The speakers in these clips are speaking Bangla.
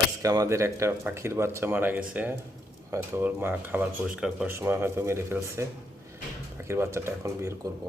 আজকে আমাদের একটা পাখির বাচ্চা মারা গেছে। হয়তো ওর মা খাবার পরিষ্কার করার সময় হয়তো মেরে ফেলছে। পাখির বাচ্চাটা এখন বের করব।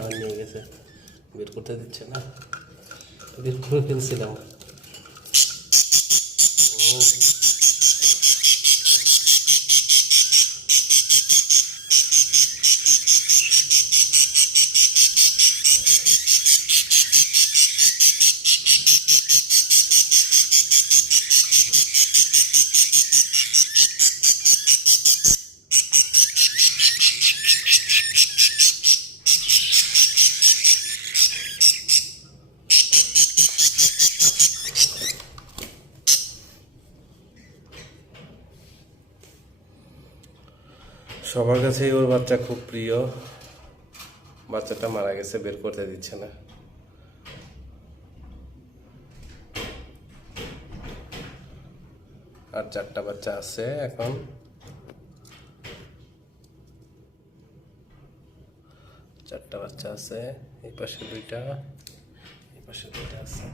আমার নিয়ে গেছে, বের করতে দিচ্ছে না। বের করে ফেলছিলাম। সবার কাছেই ওর বাচ্চা খুব প্রিয়। বাচ্চাটা মারা গেছে, বের করতে দিচ্ছে না। আর 4টা বাচ্চা আছে এখন। 4টা বাচ্চা আছে, এই পাশে 2টা, এই পাশে 2টা আছে।